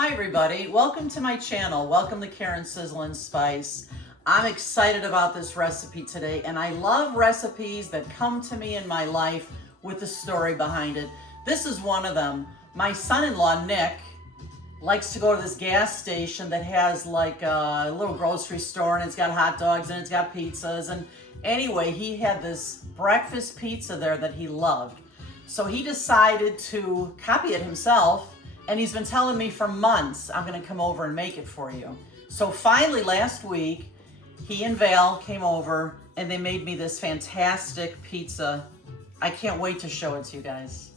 Hi everybody, welcome to my channel. Welcome to Karen Sizzle and Spice. I'm excited about this recipe today, and I love recipes that come to me in my life with a story behind it. This is one of them. My son-in-law, Nick, likes to go to this gas station that has like a little grocery store, and it's got hot dogs and it's got pizzas. And anyway, he had this breakfast pizza there that he loved. So he decided to copy it himself, and he's been telling me for months, I'm gonna come over and make it for you. So finally last week, he and Val came over and they made me this fantastic pizza. I can't wait to show it to you guys.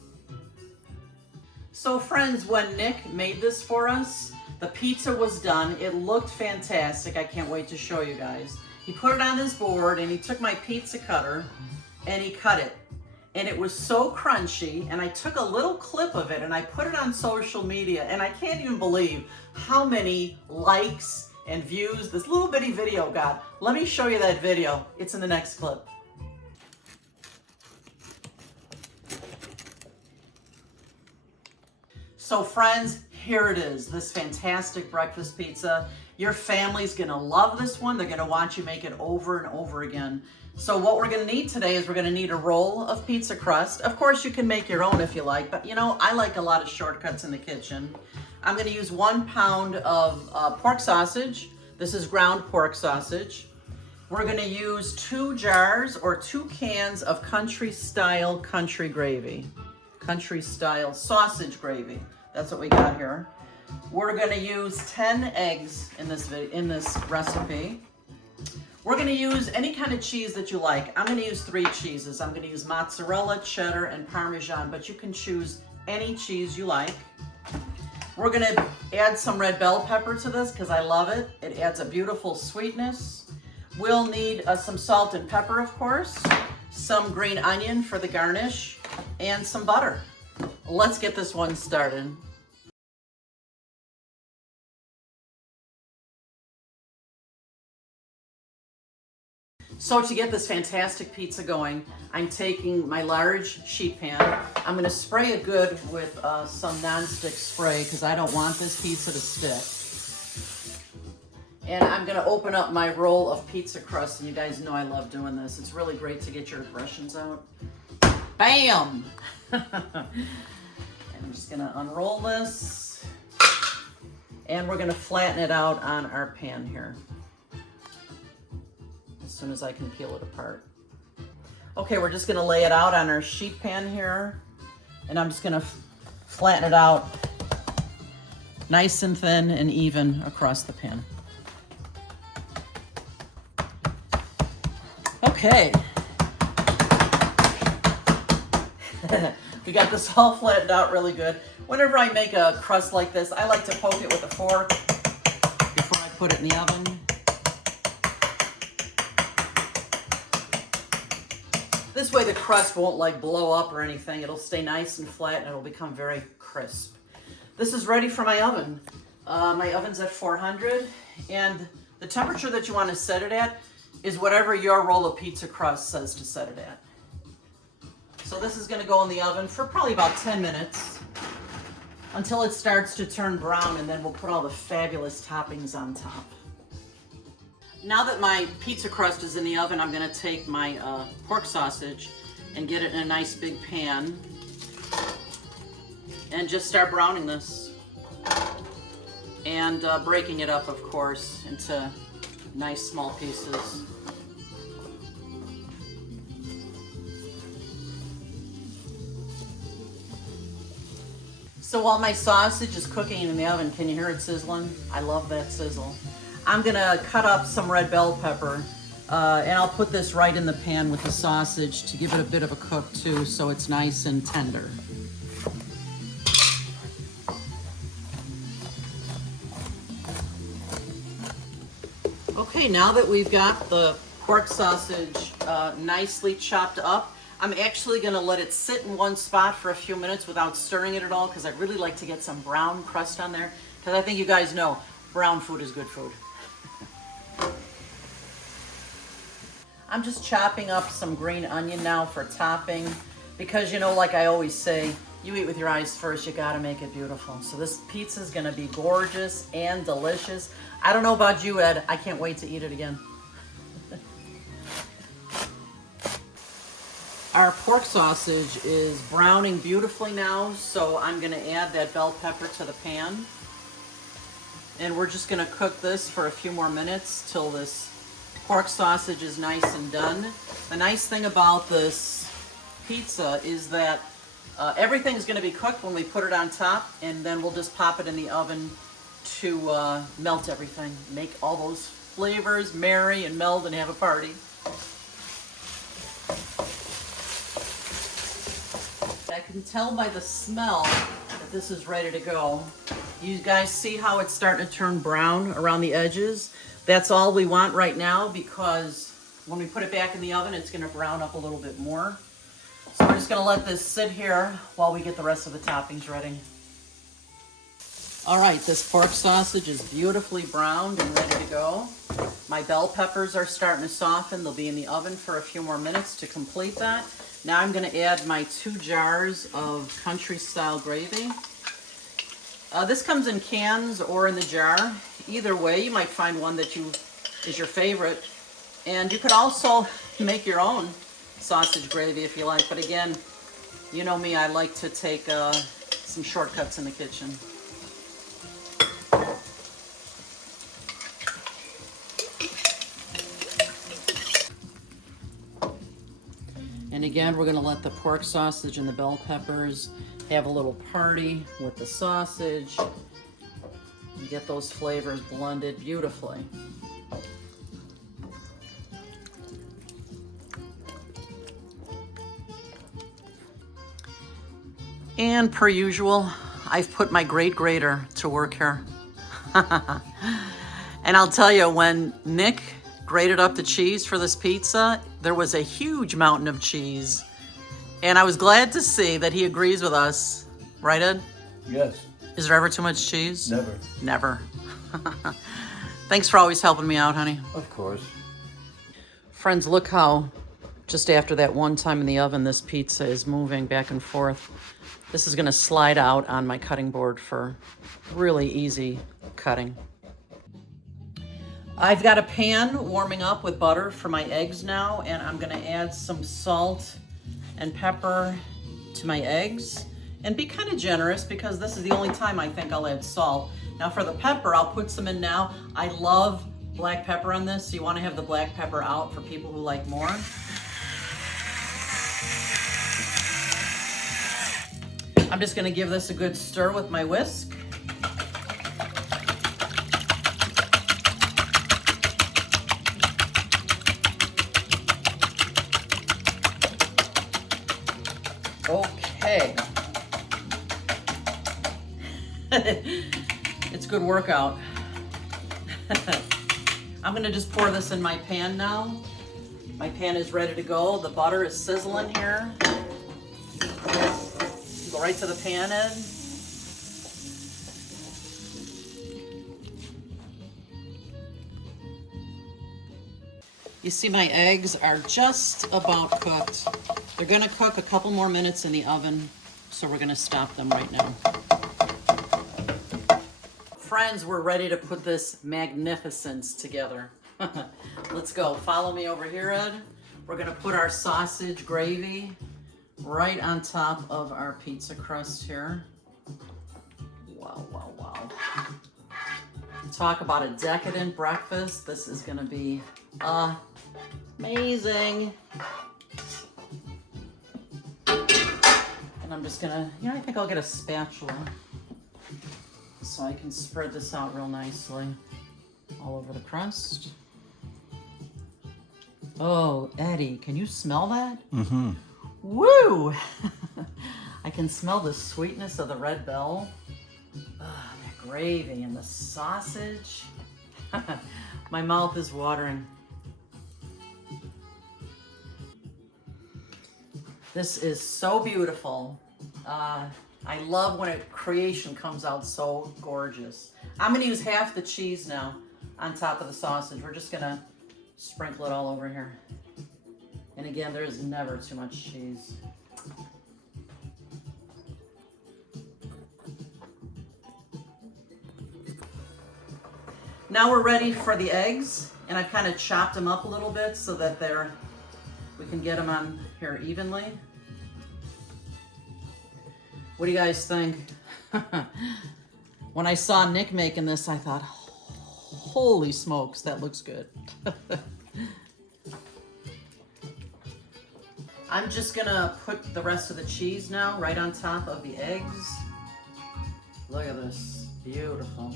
So friends, when Nick made this for us, the pizza was done. It looked fantastic. I can't wait to show you guys. He put it on his board and he took my pizza cutter and he cut it. And it was so crunchy, and I took a little clip of it and I put it on social media, and I can't even believe how many likes and views this little bitty video got. Let me show you that video. It's in the next clip. So friends, here it is, this fantastic breakfast pizza. Your family's gonna love this one. They're gonna want you make it over and over again. So what we're gonna need today is we're gonna need a roll of pizza crust. Of course, you can make your own if you like, but you know, I like a lot of shortcuts in the kitchen. I'm gonna use 1 pound of pork sausage. This is ground pork sausage. We're gonna use 2 jars or 2 cans of country style country gravy. Country style sausage gravy. That's what we got here. We're gonna use 10 eggs in this recipe. We're gonna use any kind of cheese that you like. I'm gonna use 3 cheeses. I'm gonna use mozzarella, cheddar, and Parmesan, but you can choose any cheese you like. We're gonna add some red bell pepper to this because I love it. It adds a beautiful sweetness. We'll need some salt and pepper, of course, some green onion for the garnish, and some butter. Let's get this one started. So to get this fantastic pizza going, I'm taking my large sheet pan. I'm gonna spray it good with some nonstick spray because I don't want this pizza to stick. And I'm gonna open up my roll of pizza crust, and you guys know I love doing this. It's really great to get your aggressions out. Bam! And I'm just gonna unroll this, and we're gonna flatten it out on our pan here as soon as I can peel it apart. Okay, we're just gonna lay it out on our sheet pan here, and I'm just gonna flatten it out nice and thin and even across the pan. Okay. We got this all flattened out really good. Whenever I make a crust like this, I like to poke it with a fork before I put it in the oven. This way the crust won't like blow up or anything. It'll stay nice and flat and it'll become very crisp. This is ready for my oven. My oven's at 400, and the temperature that you want to set it at is whatever your roll of pizza crust says to set it at. So this is gonna go in the oven for probably about 10 minutes until it starts to turn brown, and then we'll put all the fabulous toppings on top. Now that my pizza crust is in the oven, I'm gonna take my pork sausage and get it in a nice big pan and just start browning this. And breaking it up, of course, into nice small pieces. So while my sausage is cooking in the oven, can you hear it sizzling? I love that sizzle. I'm gonna cut up some red bell pepper, and I'll put this right in the pan with the sausage to give it a bit of a cook too, so it's nice and tender. Okay, now that we've got the pork sausage nicely chopped up, I'm actually gonna let it sit in one spot for a few minutes without stirring it at all, because I really like to get some brown crust on there, because I think you guys know brown food is good food. I'm just chopping up some green onion now for topping, because you know, like I always say, You eat with your eyes first, you gotta make it beautiful. So this pizza is gonna be gorgeous and delicious. I don't know about you, Ed, I can't wait to eat it again. Our pork sausage is browning beautifully now, so I'm gonna add that bell pepper to the pan. And we're just gonna cook this for a few more minutes till this pork sausage is nice and done. The nice thing about this pizza is that everything's going to be cooked when we put it on top, and then we'll just pop it in the oven to melt everything. Make all those flavors marry and meld and have a party. I can tell by the smell that this is ready to go. You guys see how it's starting to turn brown around the edges? That's all we want right now, because when we put it back in the oven, it's going to brown up a little bit more. So we're just going to let this sit here while we get the rest of the toppings ready. All right, this pork sausage is beautifully browned and ready to go. My bell peppers are starting to soften. They'll be in the oven for a few more minutes to complete that. Now I'm going to add my 2 jars of country style gravy. This comes in cans or in the jar. Either way, you might find one that is your favorite. And you could also make your own sausage gravy if you like, but again, you know me, I like to take some shortcuts in the kitchen. And again, we're going to let the pork sausage and the bell peppers have a little party with the sausage and get those flavors blended beautifully. And per usual, I've put my great grater to work here. And I'll tell you, when Nick grated up the cheese for this pizza, there was a huge mountain of cheese. And I was glad to see that he agrees with us. Right, Ed? Yes. Is there ever too much cheese? Never. Never. Thanks for always helping me out, honey. Of course. Friends, look how just after that one time in the oven, this pizza is moving back and forth. This is going to slide out on my cutting board for really easy cutting. I've got a pan warming up with butter for my eggs now, and I'm going to add some salt and pepper to my eggs. And be kind of generous, because this is the only time I think I'll add salt. Now for the pepper, I'll put some in now. I love black pepper on this, so you want to have the black pepper out for people who like more. I'm just going to give this a good stir with my whisk. Okay. It's a good workout. I'm going to just pour this in my pan now. My pan is ready to go. The butter is sizzling here. Go right to the pan, Ed. You see, my eggs are just about cooked. They're gonna cook a couple more minutes in the oven, so we're gonna stop them right now. Friends, we're ready to put this magnificence together. Let's go. Follow me over here, Ed. We're gonna put our sausage gravy right on top of our pizza crust here. Wow, wow, wow. Talk about a decadent breakfast. This is gonna be amazing. And I'm just gonna, I think I'll get a spatula so I can spread this out real nicely all over the crust. Oh, Eddie, can you smell that? Mm-hmm. Woo! I can smell the sweetness of the red bell. That gravy and the sausage. My mouth is watering. This is so beautiful. I love when a creation comes out so gorgeous. I'm gonna use half the cheese now on top of the sausage. We're just gonna sprinkle it all over here. And again, there is never too much cheese. Now we're ready for the eggs, and I've kind of chopped them up a little bit so that we can get them on here evenly. What do you guys think? When I saw Nick making this, I thought, holy smokes, that looks good. I'm just gonna put the rest of the cheese now right on top of the eggs. Look at this, beautiful.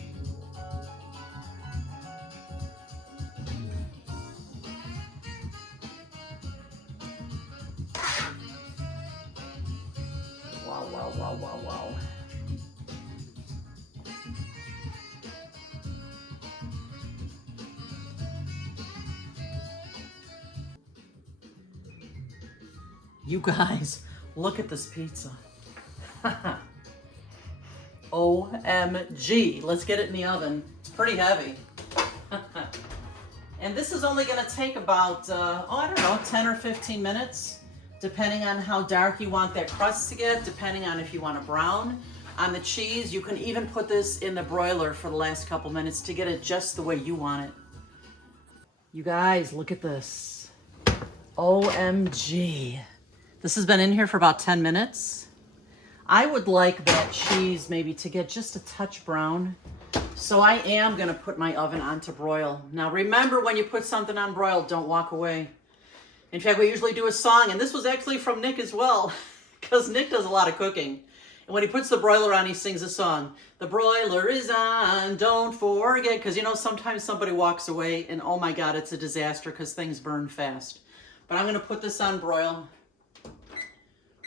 Wow, wow, wow, wow, wow. You guys, look at this pizza. OMG. Let's get it in the oven. It's pretty heavy. And this is only gonna take about, I don't know, 10 or 15 minutes, depending on how dark you want that crust to get, depending on if you want a brown on the cheese. You can even put this in the broiler for the last couple minutes to get it just the way you want it. You guys, look at this. OMG. This has been in here for about 10 minutes. I would like that cheese maybe to get just a touch brown. So I am gonna put my oven on to broil. Now remember, when you put something on broil, don't walk away. In fact, we usually do a song, and this was actually from Nick as well, because Nick does a lot of cooking. And when he puts the broiler on, he sings a song. The broiler is on, don't forget, because you know, sometimes somebody walks away and oh my God, it's a disaster because things burn fast. But I'm gonna put this on broil.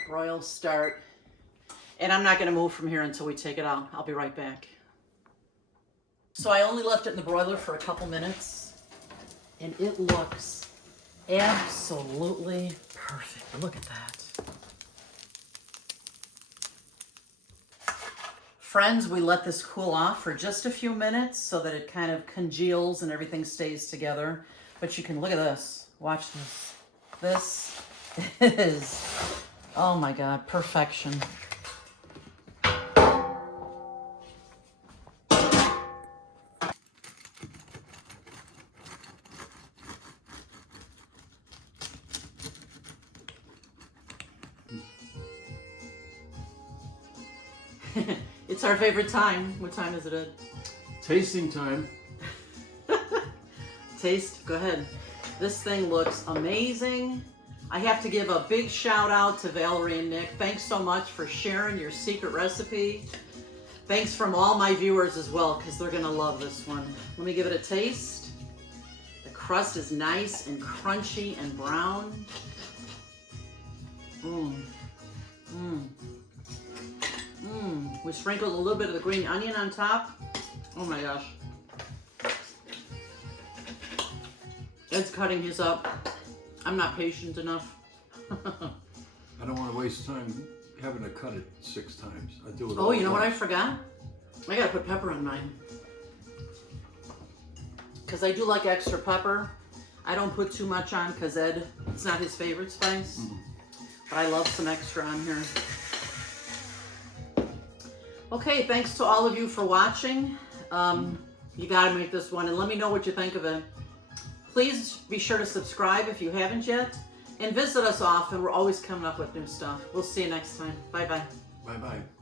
Broil start. And I'm not gonna move from here until we take it out. I'll be right back. So I only left it in the broiler for a couple minutes, and it looks absolutely perfect. Look at that. Friends, we let this cool off for just a few minutes so that it kind of congeals and everything stays together. But you can look at this. Watch this. This is, oh my God, perfection. It's our favorite time. What time is it at? Tasting time. Taste, go ahead. This thing looks amazing. I have to give a big shout out to Valerie and Nick. Thanks so much for sharing your secret recipe. Thanks from all my viewers as well, because they're gonna love this one. Let me give it a taste. The crust is nice and crunchy and brown. We sprinkled a little bit of the green onion on top. Oh my gosh. Ed's cutting his up. I'm not patient enough. I don't want to waste time having to cut it 6 times. I do it all. Oh, you know what I forgot? I gotta put pepper on mine. Because I do like extra pepper. I don't put too much on because Ed, it's not his favorite spice. But I love some extra on here. Okay, thanks to all of you for watching. You gotta make this one and let me know what you think of it. Please be sure to subscribe if you haven't yet, and visit us often. We're always coming up with new stuff. We'll see you next time. Bye-bye. Bye-bye.